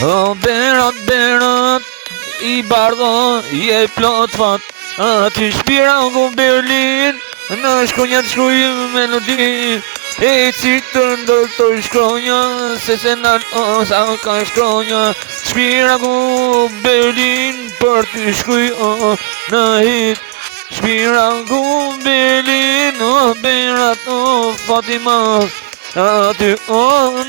O berat, berat, I bardha, je plot fat. Aty shpira ku Berlin, në shkronja të shkruj melodi. E cik të ndër të shkronja, se se në sa ka shkronja. Shpira ku Berlin, për të shkruj në hit. Shpira ku Berlin, o berat, o Fatima. Aty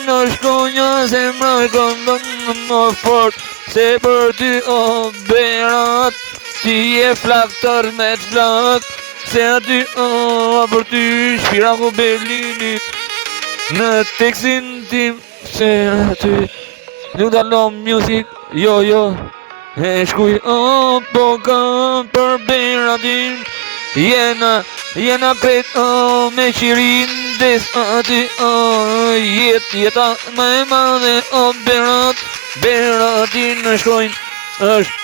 në shkronja zemra e këndon më fort. Se për ty o berat, si e flaktër me të flak. Se aty për ty shpira ku Berlinit. Në tekstin tim, se aty nuk dalon music, jo jo. E shkuj po kam për beratin. Jena kret me qirin des aty jeta më e madhe o berat. Beratin në shkojnë është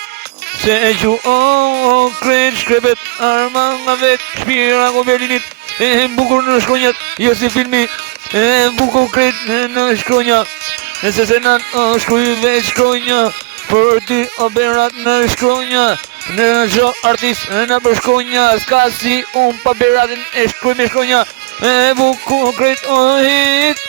se e që kret shkrepet arma nga vet. Shpira ku Berlinit e bukur në shkronjat, jo si filmi. E bukur kret në shkronja, e se se në shkruj veç shkronja. Për ty o berat në shkronja, në gjo artist në për shkronja. Ska si unë pa beratin e shkruj me shkronja. E bukur kret hit,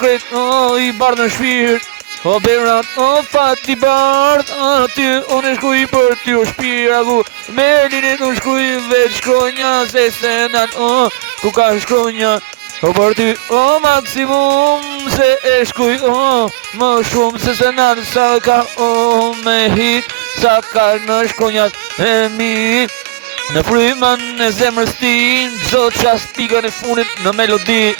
kret I bardh në shpirt. O berat, o fati bardh, aty unë e shkuj për ty o shpira ku Berlinit unë shkuj veç shkronja, se se në ku ka shkronja. O për ty o maksimum, se e shkuj më shumë, se se në sa ka me hit, sa ka në shkronjat e mi. Në fryman e zemrës ti, zot qas pikën e funit në melodi.